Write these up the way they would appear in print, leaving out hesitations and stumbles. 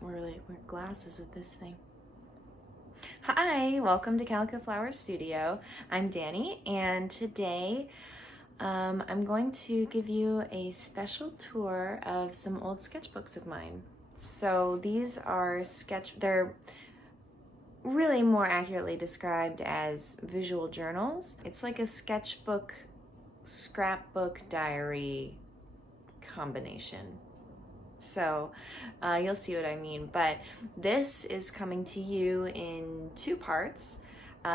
Can't really wear glasses with this thing. Hi, welcome to Calico Flower Studio. I'm Dani, and today I'm going to give you a special tour of some old sketchbooks of mine. So these are they're really more accurately described as visual journals. It's like a sketchbook, scrapbook, diary combination. So you'll see what I mean, but this is coming to you in two parts.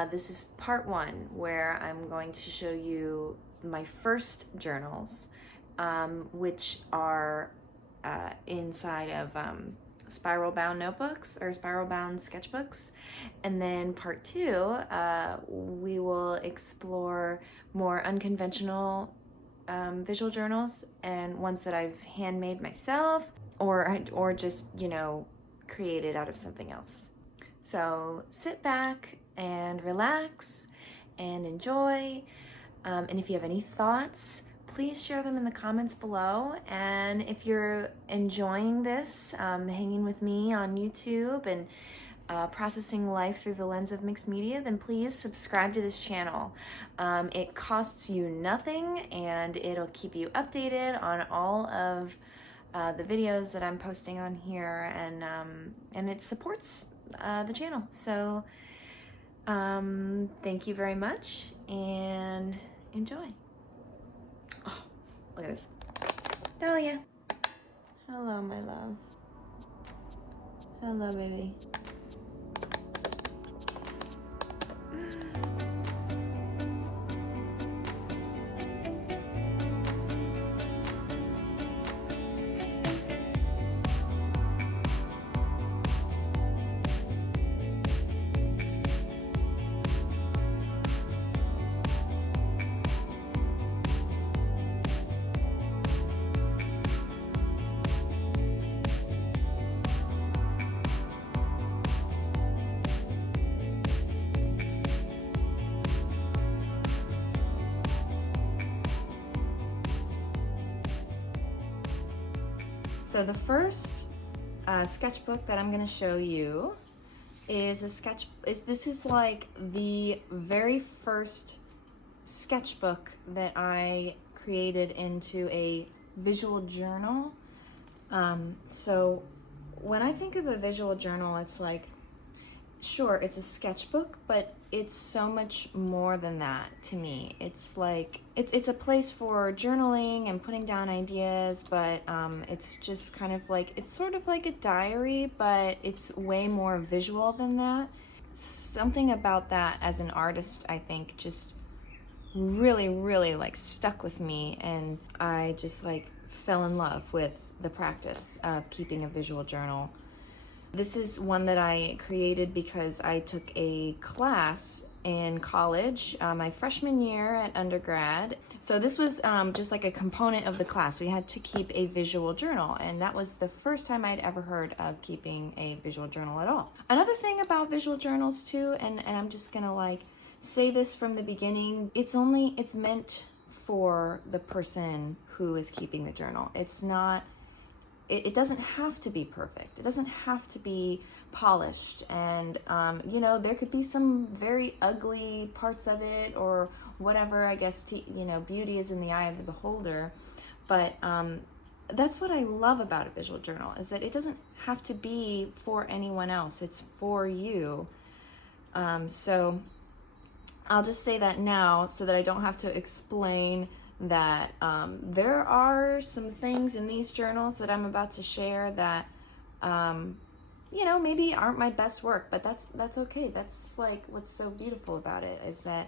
This is part one, where I'm going to show you my first journals, which are inside of spiral bound notebooks or spiral bound sketchbooks. And then part two, we will explore more unconventional visual journals and ones that I've handmade myself or just, created out of something else. So sit back and relax and enjoy. And if you have any thoughts, please share them in the comments below. And if you're enjoying this, hanging with me on YouTube and processing life through the lens of mixed media, then please subscribe to this channel. It costs you nothing, and it'll keep you updated on all of the videos that I'm posting on here, and it supports the channel. So thank you very much, and enjoy. Oh, look at this. Dahlia. Hello, my love. Hello, baby. So the first sketchbook that I'm going to show you is this is like the very first sketchbook that I created into a visual journal. So when I think of a visual journal, it's like, sure, it's a sketchbook, but it's so much more than that to me. It's like, it's a place for journaling and putting down ideas, but it's just kind of like, it's sort of like a diary, but it's way more visual than that. Something about that as an artist, I think, just really, really like stuck with me, and I just like fell in love with the practice of keeping a visual journal. This is one that I created because I took a class in college, my freshman year at undergrad. So this was just like a component of the class. We had to keep a visual journal, and that was the first time I'd ever heard of keeping a visual journal at all. Another thing about visual journals too, and I'm just gonna like say this from the beginning, it's meant for the person who is keeping the journal. It's not, it doesn't have to be perfect. It doesn't have to be polished. And, there could be some very ugly parts of it or whatever. I guess, beauty is in the eye of the beholder. But that's what I love about a visual journal, is that it doesn't have to be for anyone else. It's for you. So I'll just say that now so that I don't have to explain that there are some things in these journals that I'm about to share that maybe aren't my best work, but that's okay. That's like what's so beautiful about it, is that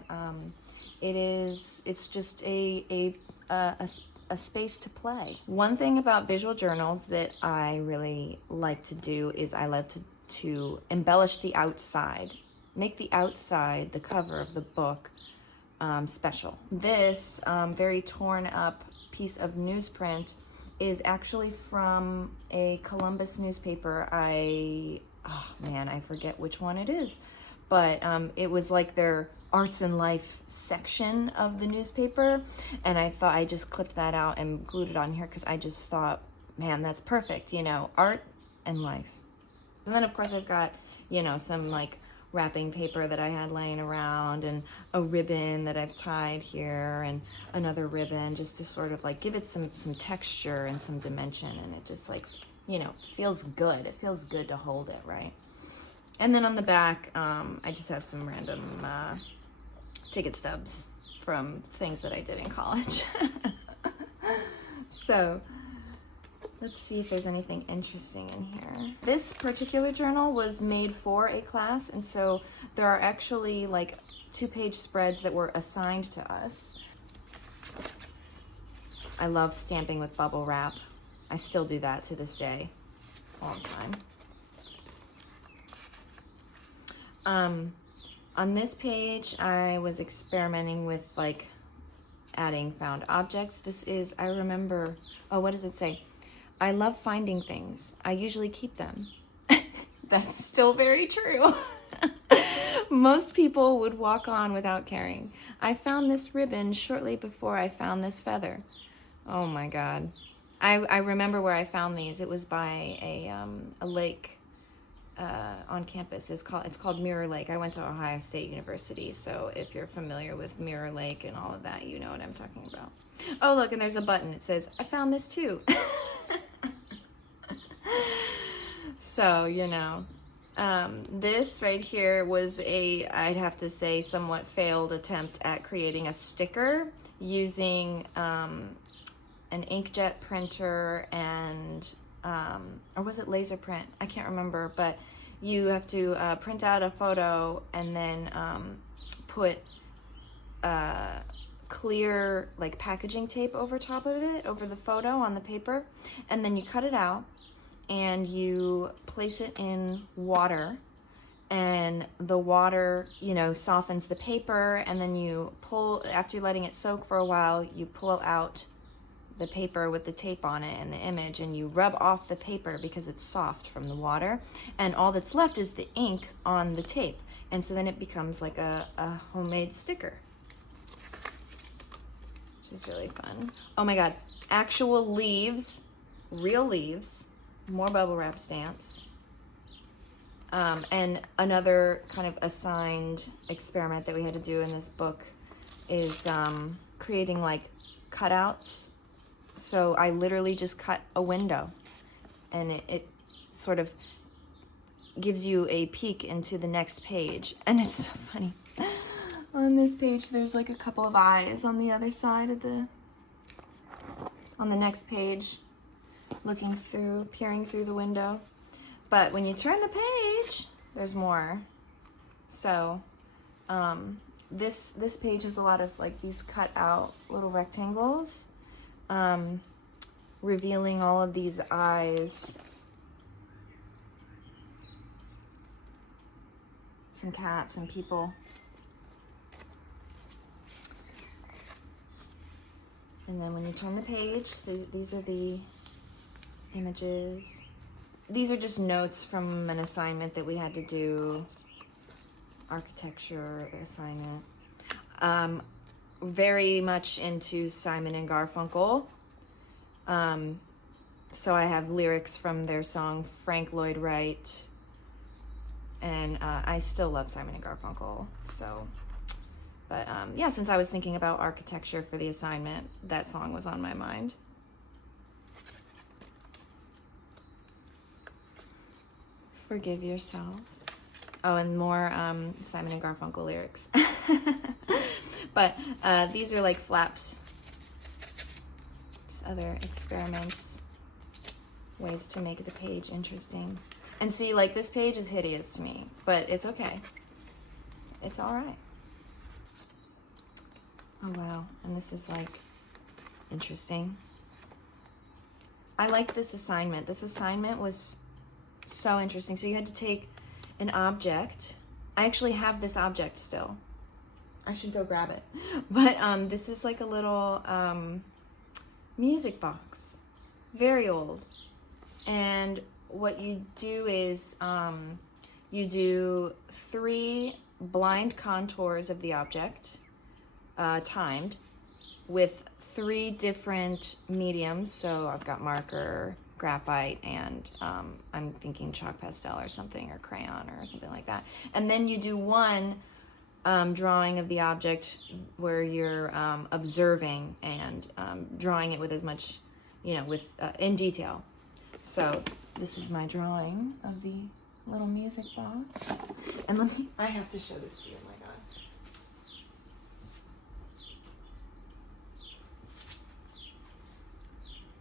it's just a space to play. One thing about visual journals that I really like to do is I love to embellish the outside, make the outside, the cover of the book, special. This very torn up piece of newsprint is actually from a Columbus newspaper. I forget which one it is, but it was like their arts and life section of the newspaper, and I thought I just clipped that out and glued it on here because I just thought, man, that's perfect, art and life. And then of course I've got, you know, some like wrapping paper that I had laying around, and a ribbon that I've tied here, and another ribbon just to sort of like give it some texture and some dimension, and it just like, you know, feels good. It feels good to hold it, right? And then on the back, I just have some random ticket stubs from things that I did in college. So let's see if there's anything interesting in here. This particular journal was made for a class, and so there are actually like 2-page spreads that were assigned to us. I love stamping with bubble wrap. I still do that to this day, all the time. On this page, I was experimenting with like adding found objects. This is, I remember, oh, what does it say? I love finding things. I usually keep them. That's still very true. Most people would walk on without caring. I found this ribbon shortly before I found this feather. Oh my God. I remember where I found these. It was by a lake on campus. It's called Mirror Lake. I went to Ohio State University, so if you're familiar with Mirror Lake and all of that, you know what I'm talking about. Oh, look, and there's a button. It says, I found this too. So, you know, this right here was I'd have to say, somewhat failed attempt at creating a sticker using an inkjet printer and, or was it laser print? I can't remember, but you have to print out a photo and then put clear like packaging tape over top of it, over the photo on the paper, and then you cut it out and you place it in water, and the water, you know, softens the paper, and then you pull, after you're letting it soak for a while, you pull out the paper with the tape on it and the image, and you rub off the paper because it's soft from the water, and all that's left is the ink on the tape, and so then it becomes like a homemade sticker, which is really fun. Oh my God, actual leaves, real leaves, more bubble wrap stamps, and another kind of assigned experiment that we had to do in this book is creating like cutouts. So I literally just cut a window, and it sort of gives you a peek into the next page. And it's so funny. On this page, there's like a couple of eyes on the other side of on the next page, looking through, peering through the window. But when you turn the page, there's more. So this page has a lot of like these cut out little rectangles, revealing all of these eyes. Some cats and people. And then when you turn the page, these are the images. These are just notes from an assignment that we had to do, architecture assignment. Very much into Simon and Garfunkel. So I have lyrics from their song Frank Lloyd Wright. And I still love Simon and Garfunkel, so... But yeah, since I was thinking about architecture for the assignment, that song was on my mind. Forgive yourself. Oh, and more Simon and Garfunkel lyrics. But these are like flaps. Just other experiments, ways to make the page interesting. And see, like this page is hideous to me, but it's okay. It's all right. Oh wow, and this is like interesting. I like this assignment. This assignment was so interesting. So you had to take an object. I actually have this object still. I should go grab it. But this is like a little music box, very old. And what you do is you do 3 blind contours of the object, timed, with 3 different mediums. So I've got marker, graphite and I'm thinking chalk pastel or something, or crayon or something like that. And then you do one drawing of the object where you're observing and drawing it with as much, you know, with in detail. So this is my drawing of the little music box. And I have to show this to you, oh my God.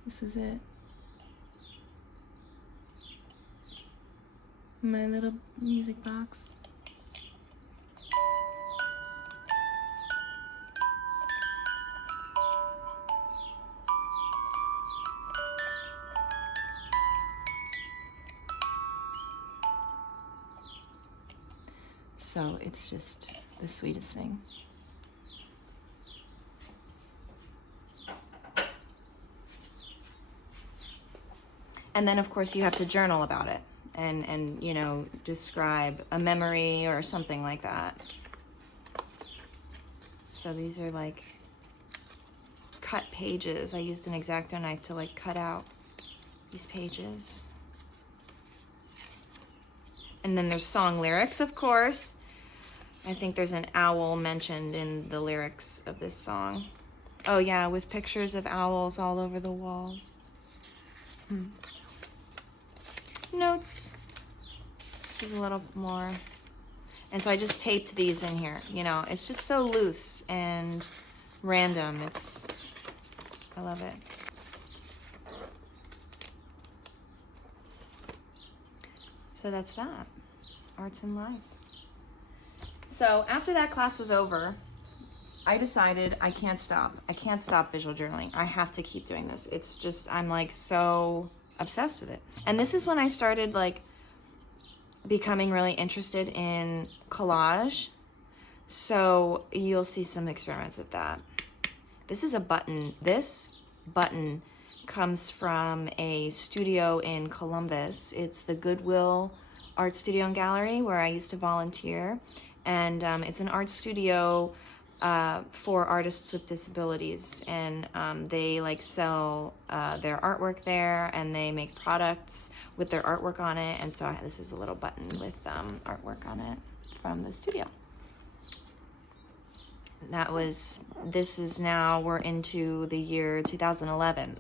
This is it. My little music box. So it's just the sweetest thing. And then of course you have to journal about it and you know, describe a memory or something like that. So these are like cut pages. I used an X-Acto knife to like cut out these pages. And then there's song lyrics, of course. I think there's an owl mentioned in the lyrics of this song. Oh yeah, with pictures of owls all over the walls. Notes. This is a little more. And so I just taped these in here. You know, it's just so loose and random. I love it. So that's that. Arts and Life. So after that class was over, I decided I can't stop. I can't stop visual journaling. I have to keep doing this. It's just, I'm like so obsessed with it. And this is when I started like becoming really interested in collage. So you'll see some experiments with that. This is a button. This button comes from a studio in Columbus. It's the Goodwill Art Studio and Gallery where I used to volunteer. And it's an art studio for artists with disabilities. And they like sell their artwork there, and they make products with their artwork on it. And so this is a little button with artwork on it from the studio. This is now, we're into the year 2011.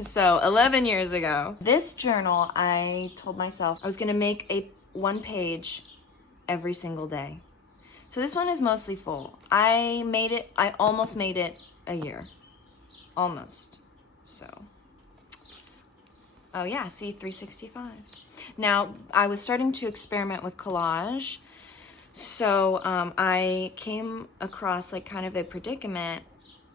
So 11 years ago. This journal, I told myself I was gonna make one page every single day. So this one is mostly full. I almost made it a year. Almost. So, oh yeah, see, 365. Now, I was starting to experiment with collage. So I came across like kind of a predicament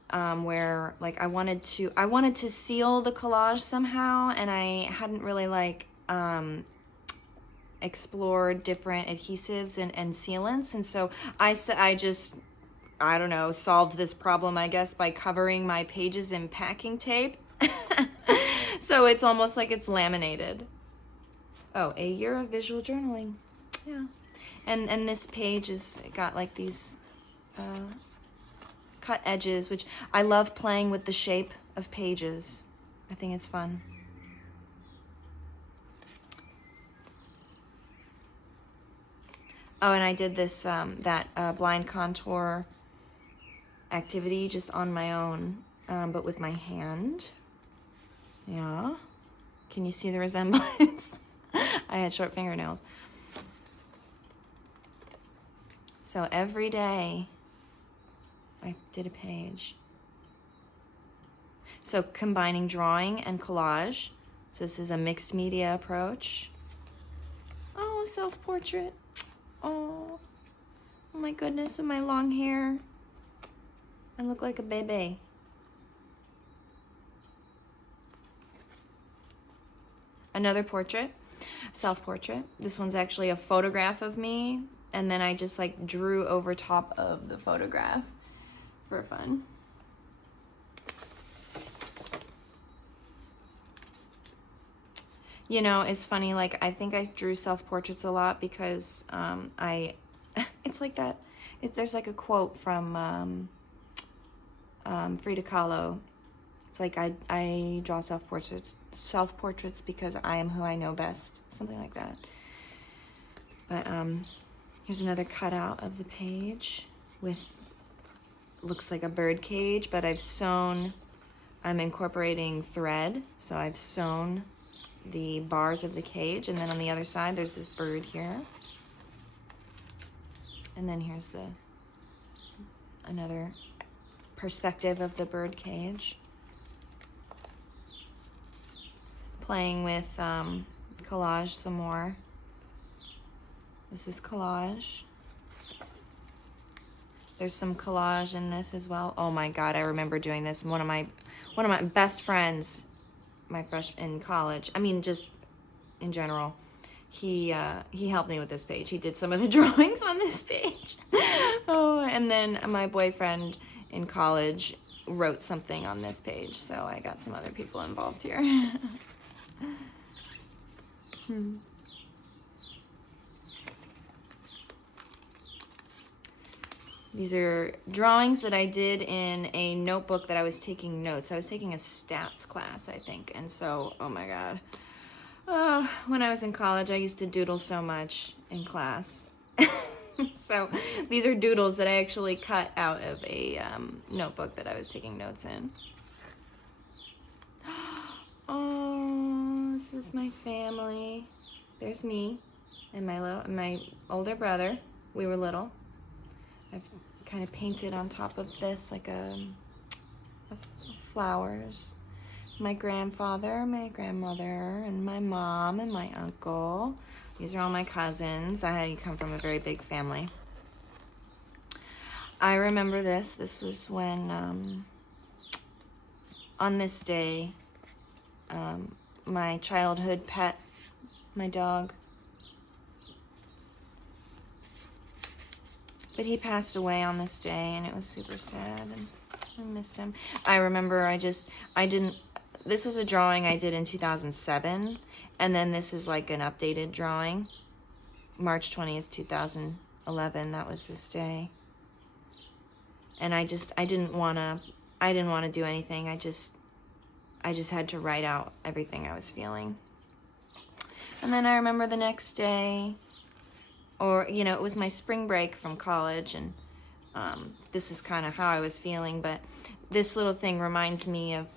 where like I wanted to seal the collage somehow, and I hadn't really like explored different adhesives and sealants. And so I don't know, solved this problem, I guess, by covering my pages in packing tape. So it's almost like it's laminated. Oh, a year of visual journaling. Yeah. And this page has got like these cut edges, which I love playing with the shape of pages. I think it's fun. Oh, and I did this, blind contour activity just on my own, but with my hand. Yeah. Can you see the resemblance? I had short fingernails. So every day I did a page. So combining drawing and collage. So this is a mixed media approach. Oh, a self-portrait. Oh my goodness, with my long hair. I look like a baby. Another portrait, self-portrait. This one's actually a photograph of me, and then I just like drew over top of the photograph for fun. You know, it's funny, like, I think I drew self-portraits a lot because it's like that, there's like a quote from Frida Kahlo. It's like I draw self-portraits because I am who I know best, something like that. But here's another cutout of the page with, looks like a bird cage, but I'm incorporating thread, so I've sewn the bars of the cage, and then on the other side there's this bird here. And then here's another perspective of the bird cage. Playing with collage some more. This is collage. There's some collage in this as well. Oh my God, I remember doing this. One of my best friends, in college, I mean just in general, he helped me with this page. He did some of the drawings on this page. Oh, and then my boyfriend in college wrote something on this page, so I got some other people involved here. These are drawings that I did in a notebook that I was taking notes. I was taking a stats class, I think, and so, oh my God. When I was in college, I used to doodle so much in class. So these are doodles that I actually cut out of a notebook that I was taking notes in. Oh, this is my family. There's me and my older brother. We were little. I've kind of painted on top of this like flowers. My grandfather, my grandmother, and my mom and my uncle. These are all my cousins. I come from a very big family. I remember this. This was when, on this day, my childhood pet, my dog, but he passed away on this day, and it was super sad, and I missed him. I remember this was a drawing I did in 2007, and then this is like an updated drawing. March 20th, 2011, that was this day. And I didn't want to do anything. I just had to write out everything I was feeling. And then I remember the next day, or, it was my spring break from college, and this is kind of how I was feeling, but this little thing reminds me of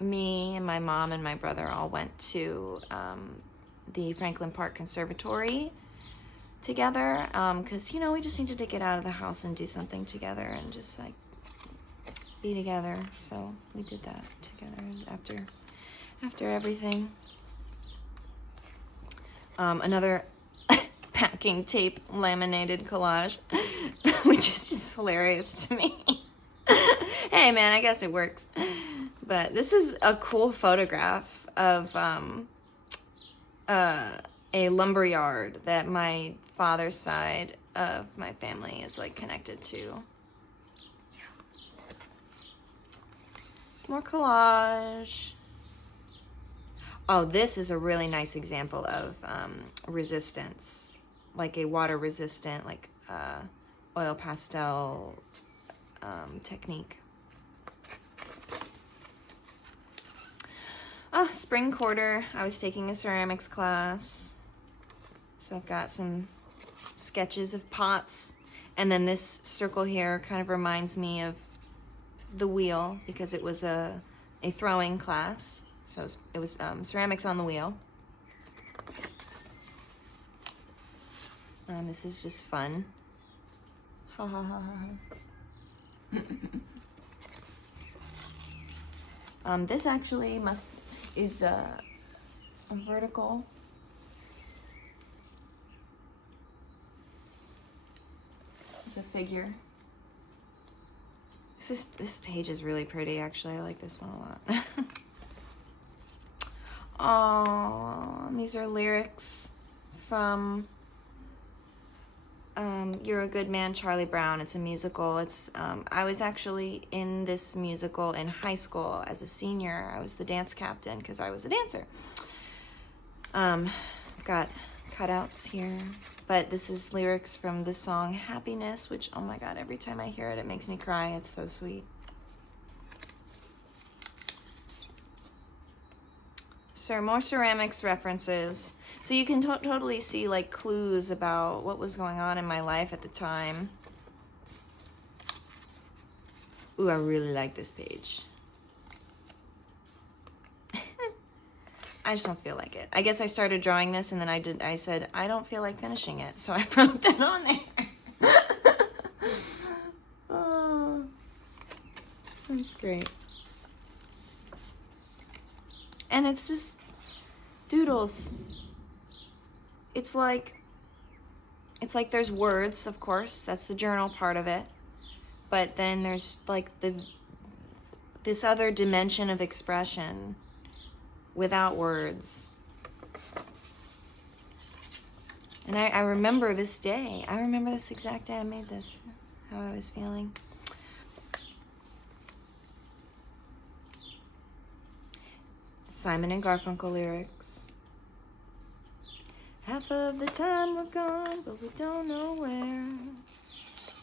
me and my mom and my brother all went to the Franklin Park Conservatory together, because, we just needed to get out of the house and do something together and just, like, be together. So we did that together after everything. Another packing tape laminated collage, which is just hilarious to me. Hey man, I guess it works. But this is a cool photograph of a lumber yard that my father's side of my family is like connected to. More collage. Oh, this is a really nice example of resistance, like a water resistant, like oil pastel technique. Oh, spring quarter, I was taking a ceramics class, so I've got some sketches of pots, and then this circle here kind of reminds me of the wheel because it was a throwing class, so it was ceramics on the wheel. This is just fun. Ha ha ha ha. This actually is a vertical. It's a figure. This page is really pretty, actually. I like this one a lot. Oh, these are lyrics from You're a Good Man, Charlie Brown. It's a musical. It's I was actually in this musical in high school as a senior. I was the dance captain because I was a dancer. I've got cutouts here, but this is lyrics from the song Happiness, which, oh my God, every time I hear it, it makes me cry. It's so sweet. more ceramics references. So you can totally see like clues about what was going on in my life at the time. Ooh, I really like this page. I just don't feel like it. I guess I started drawing this and then I said, I don't feel like finishing it. So I wrote that on there. Oh, that's great. And it's just doodles. It's like there's words, of course. That's the journal part of it. But then there's like this other dimension of expression without words. And I remember this day. I remember this exact day I made this, how I was feeling. Simon and Garfunkel lyrics. Half of the time we're gone, but we don't know where.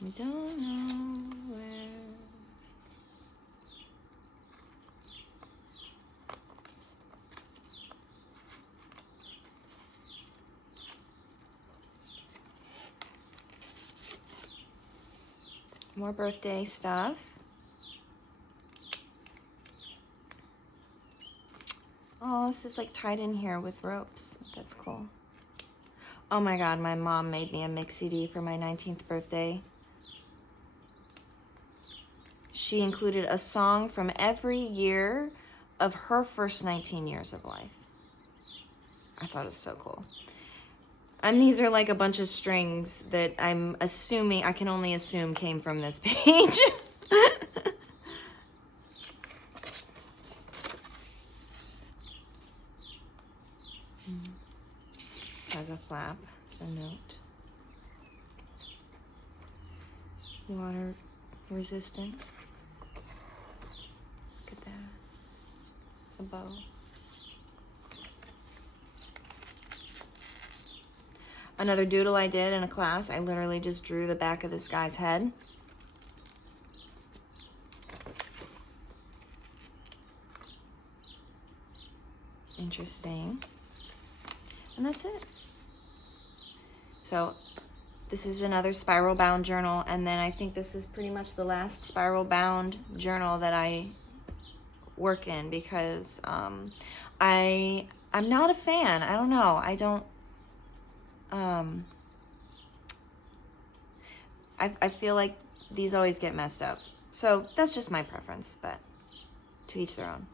We don't know where. More birthday stuff. Oh, this is like tied in here with ropes. That's cool. Oh my God, my mom made me a mix CD for my 19th birthday. She included a song from every year of her first 19 years of life. I thought it was so cool. And these are like a bunch of strings that I'm assuming, I can only assume came from this page. This has a flap, a note. Water resistant. Look at that. It's a bow. Another doodle I did in a class, I literally just drew the back of this guy's head. Interesting. And that's it. So this is another spiral bound journal, and then I think this is pretty much the last spiral bound journal that I work in because I'm not a fan. I don't know. I feel like these always get messed up. So that's just my preference, but to each their own.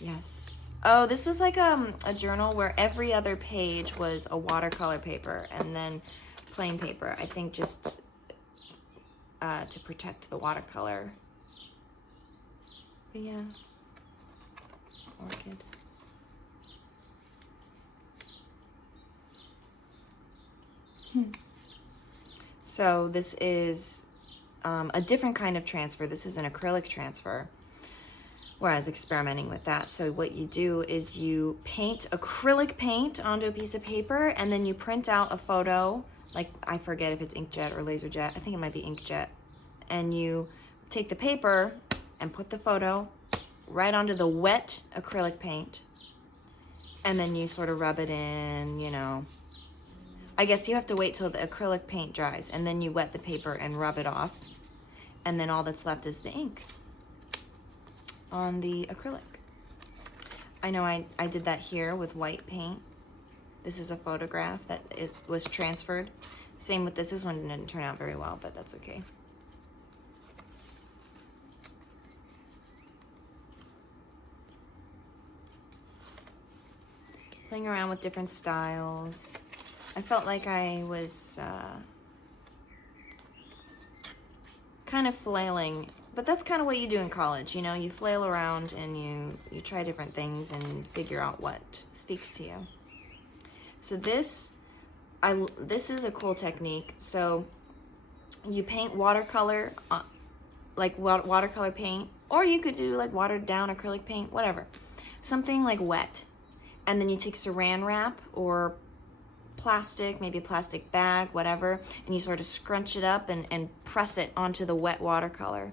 Yes. Oh, this was like a journal where every other page was a watercolor paper and then plain paper. I think just to protect the watercolor. But yeah. Orchid. So this is a different kind of transfer. This is an acrylic transfer, where I was experimenting with that. So what you do is you paint acrylic paint onto a piece of paper, and then you print out a photo, like I forget if it's inkjet or laserjet. I think it might be inkjet. And you take the paper and put the photo right onto the wet acrylic paint, and then you sort of rub it in, you know. I guess you have to wait till the acrylic paint dries, and then you wet the paper and rub it off, and then all that's left is the ink on the acrylic. I know I did that here with white paint. This is a photograph that was transferred. Same with this. This one didn't turn out very well, but that's okay. Playing around with different styles. I felt like I was kind of flailing, but that's kind of what you do in college, you know? You flail around and you try different things and figure out what speaks to you. So this is a cool technique. So you paint watercolor, like watercolor paint, or you could do like watered down acrylic paint, whatever. Something like wet. And then you take saran wrap or plastic, maybe a plastic bag, whatever, and you sort of scrunch it up and press it onto the wet watercolor.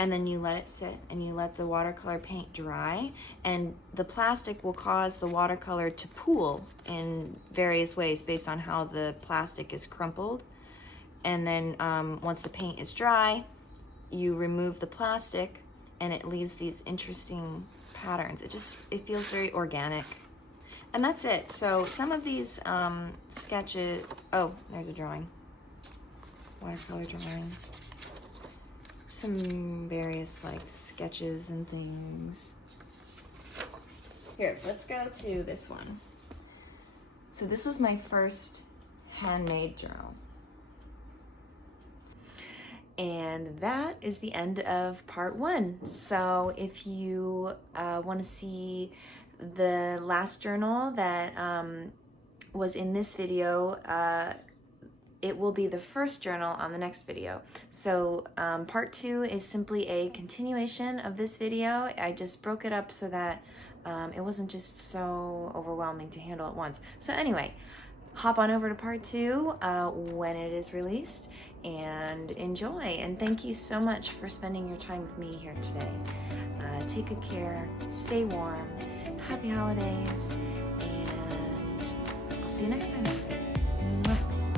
and then you let it sit and you let the watercolor paint dry, and the plastic will cause the watercolor to pool in various ways based on how the plastic is crumpled. And then once the paint is dry, you remove the plastic and it leaves these interesting patterns. It feels very organic. And that's it. So some of these sketches, oh, there's a drawing. Watercolor drawing. Some various like sketches and things. Here, let's go to this one. So this was my first handmade journal. And that is the end of part 1. So if you want to see the last journal that was in this video, it will be the first journal on the next video. So part 2 is simply a continuation of this video. I just broke it up so that it wasn't just so overwhelming to handle at once. So anyway, hop on over to part 2 when it is released, and enjoy. And thank you so much for spending your time with me here today. Take good care, stay warm, happy holidays, and I'll see you next time. Mwah.